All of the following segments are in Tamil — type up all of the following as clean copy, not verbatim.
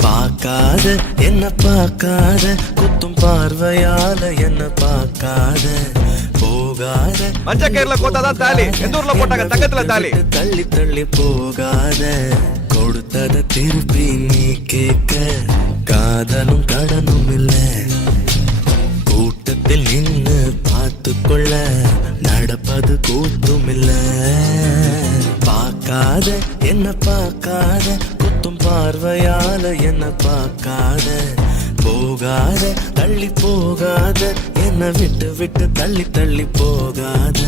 பார்க்காத என்ன பார்க்காத குத்தும் பார்வையால என்ன பார்க்காத போகாத மஞ்ச கயிறுல கோத்தாதான் தாலி எந்த ஊர்ல போட்டாங்க தங்கத்துல தாலி தள்ளி தள்ளி போகாத கொடுத்தத திருப்பி நீ கேட்க காதலும் கடனும் இல்ல கூட்டத்தில் நின்னு பார்த்து கொள்ள நடப்பது கூத்தும் இல்ல பார்க்காத என்ன பார்க்காத குத்தும் பார்வையால என்ன பார்க்காத போகாத தள்ளி போகாத என்ன விட்டு விட்டு தள்ளி தள்ளி போகாத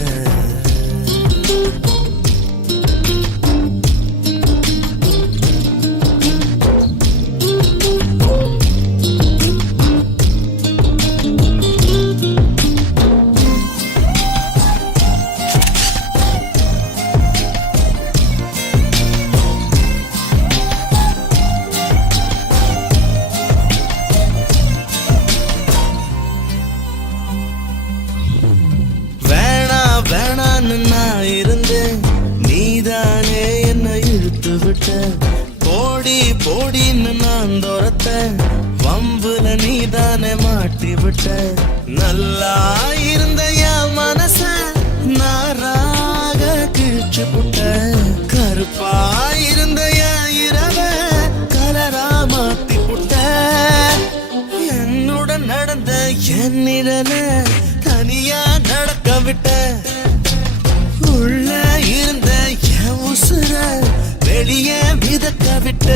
வேணான்னு நான் இருந்தேன் நீதானே என்ன இழுத்து விட்ட போடி போடின்னு நான் துரத்த வம்புல நீதானே மாட்டி விட்ட நல்லா இருந்த என் மனச நாராக கிழிச்சு புட்ட கருப்பா இருந்த என் இரவ கலரா மாத்தி புட்ட என்னுடன் நடந்த என் நிழல தனியா நடக்க விட்ட உள்ள இருந்த என் உசுர வெளியே மிதக்க விட்ட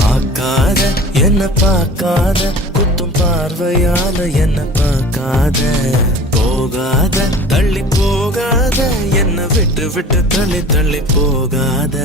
பார்க்காத என்ன பார்க்காத குத்தும் பார்வையால என்ன பார்க்காத போகாத தள்ளி போகாத என்ன விட்டு விட்டு தள்ளி தள்ளி போகாத